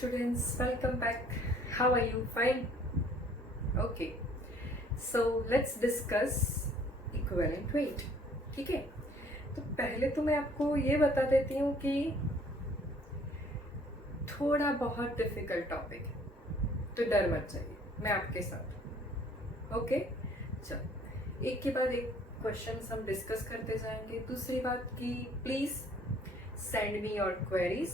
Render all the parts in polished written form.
students, welcome back. How are you? Fine? Okay. So let's discuss equivalent weight. ठीक है, तो पहले तो मैं आपको ये बता देती हूँ कि थोड़ा बहुत डिफिकल्ट टॉपिक है, तो डर मत जाइए, मैं आपके साथ। ओके, चलो एक के बाद एक क्वेश्चंस हम डिस्कस करते जाएंगे। दूसरी बात कि please send me your queries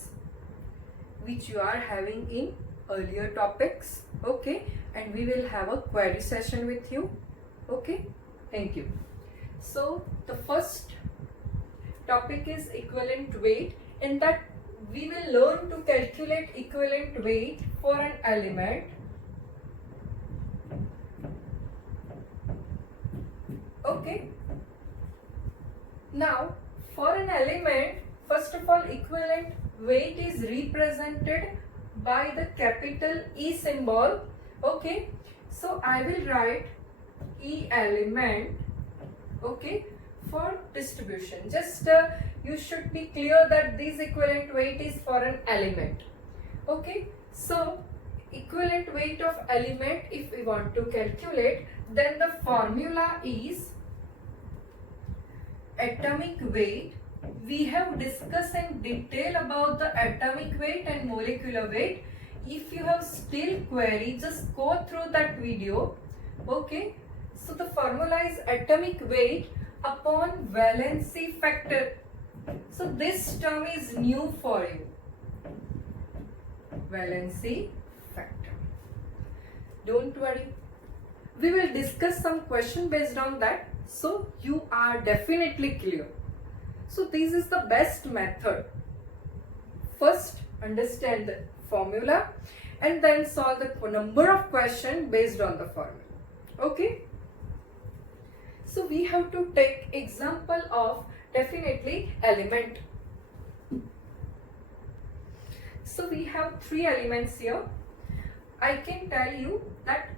which you are having in earlier topics, okay, and we will have a query session with you. Okay, thank you. So the first topic is equivalent weight. In that we will learn to calculate equivalent weight for an element. Okay, now for an element, first of all, equivalent weight is represented by the capital E symbol. Okay, so I will write E element, okay, for distribution. Just you should be clear that this equivalent weight is for an element. Okay, so equivalent weight of element, if we want to calculate, then the formula is atomic weight. We have discussed in detail about the atomic weight and molecular weight. If you have still query, just go through that video. Okay, so the formula is atomic weight upon valency factor. So this term is new for you, valency factor. Don't worry, we will discuss some question based on that, so you are definitely clear. So this is the best method. First understand the formula and then solve the number of questions based on the formula. Okay. So we have to take example of definitely element. So we have three elements here. I can tell you that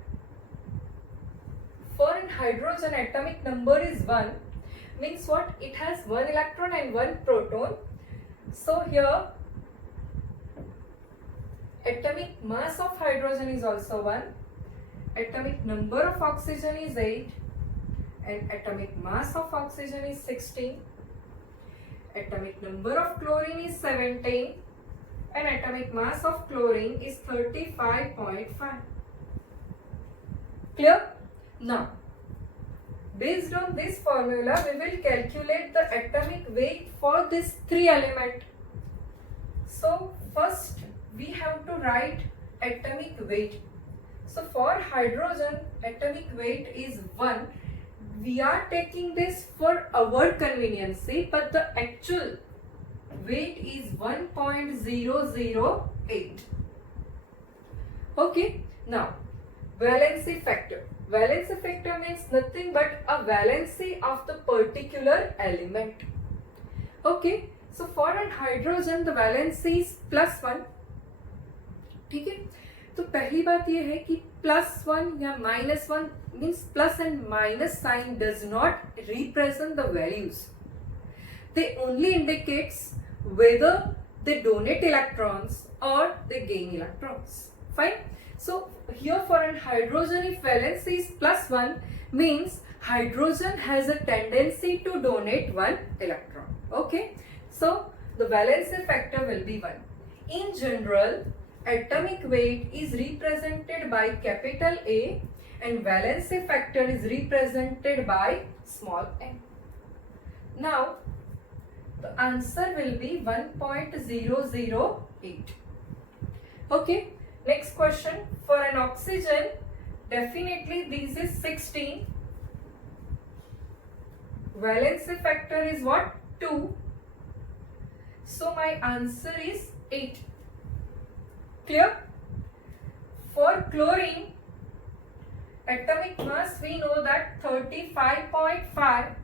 for an hydrogen atomic number is 1. Means what? It has one electron and one proton. So here atomic mass of hydrogen is also 1, atomic number of oxygen is 8, and atomic mass of oxygen is 16, atomic number of chlorine is 17, and atomic mass of chlorine is 35.5. Clear? Now based on this formula, we will calculate the atomic weight for this three element. So first we have to write atomic weight. So for hydrogen, atomic weight is 1. We are taking this for our convenience, but the actual weight is 1.008. Okay, now valency factor. Valency factor means nothing but a valency of the particular element. Okay, so for an hydrogen the valency is +1. ठीक है, तो पहली बात ये है कि +1 या -1 means plus and minus sign does not represent the values. They only indicates whether they donate electrons or they gain electrons. Fine. So here for an hydrogen, if valency is +1, means hydrogen has a tendency to donate one electron. Okay, so the valency factor will be 1. In general, atomic weight is represented by capital A and valency factor is represented by small n. Now the answer will be 1.008. Okay. Next question, for an oxygen, definitely this is 16. Valency factor is what? 2. So my answer is 8. Clear? For chlorine, atomic mass we know that 35.5.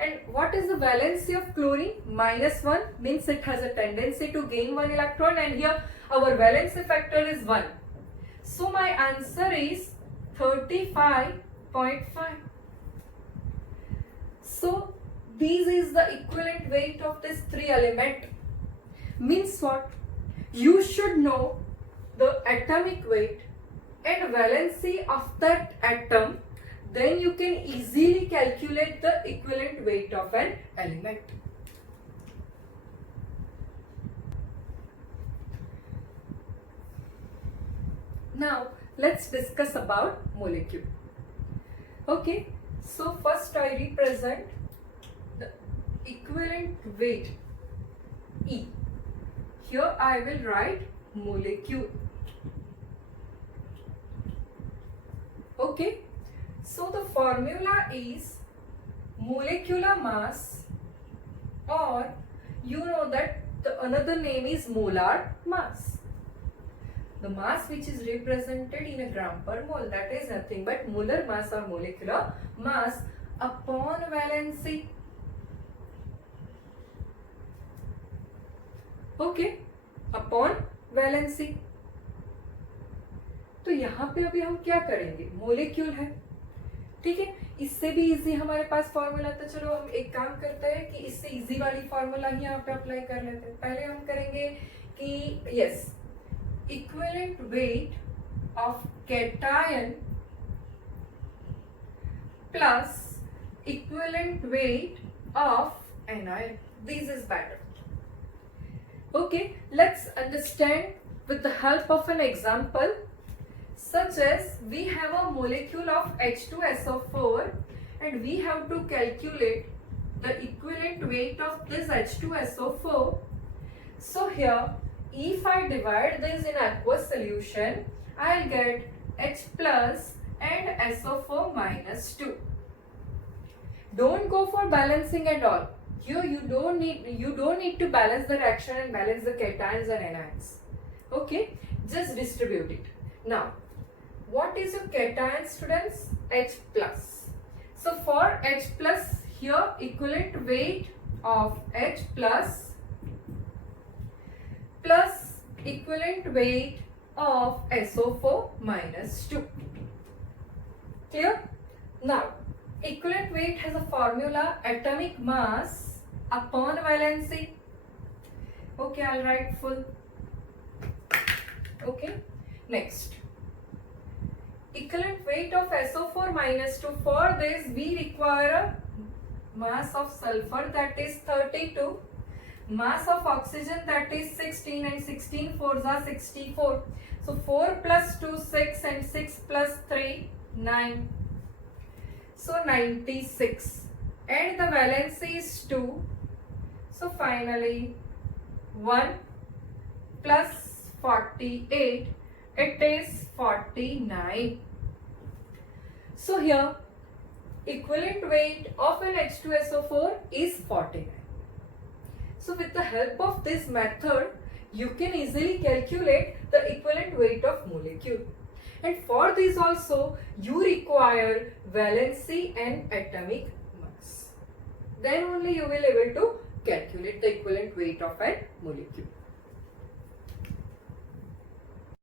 And what is the valency of chlorine? -1 means it has a tendency to gain one electron, and here our valency factor is 1. So my answer is 35.5. So this is the equivalent weight of this three element. Means what? you should know the atomic weight and valency of that atom, then you can easily calculate the equivalent weight of an element. Now let's discuss about molecule. Okay, so first I represent the equivalent weight E. Here I will write molecule. Okay, so the formula is molecular mass, or you know that the another name is molar mass. The mass which is represented in a gram per mole, that is nothing but molar mass or molecular mass upon valency. Okay, upon valency. तो यहाँ पे अभी हम क्या करेंगे, molecule है, ठीक है, इससे भी इजी हमारे पास फॉर्मूला, तो चलो हम एक काम करते हैं कि इससे इजी वाली फॉर्मूला ही यहाँ पे अप्लाई कर लेते हैं. पहले हम करेंगे कि yes, equivalent weight of cation plus equivalent weight of anion. This is better. Okay, let's understand with the help of an example, such as we have a molecule of H2SO4 and we have to calculate the equivalent weight of this H2SO4. So here, if I divide this in aqueous solution, I'll get H plus and SO4 minus 2. Don't go for balancing at all. Here you don't need to balance the reaction and balance the cations and anions. Okay, just distribute it. Now, what is your cation, students? H plus. So for H plus, here equivalent weight of H plus equivalent weight of SO4 minus 2. Clear? Now, equivalent weight has a formula, atomic mass upon valency. Okay, I'll write full. Okay, next. Equivalent weight of SO4 minus 2. For this, we require a mass of sulfur, that is 32. Mass of oxygen, that is 16, and 16 fours are 64. So 4 plus 2, 6, and 6 plus 3, 9. So 96. And the valency is 2. So finally 1 plus 48, it is 49. So here equivalent weight of an H2SO4 is 49. So with the help of this method, you can easily calculate the equivalent weight of molecule. And for this also, you require valency and atomic mass. Then only you will able to calculate the equivalent weight of a molecule.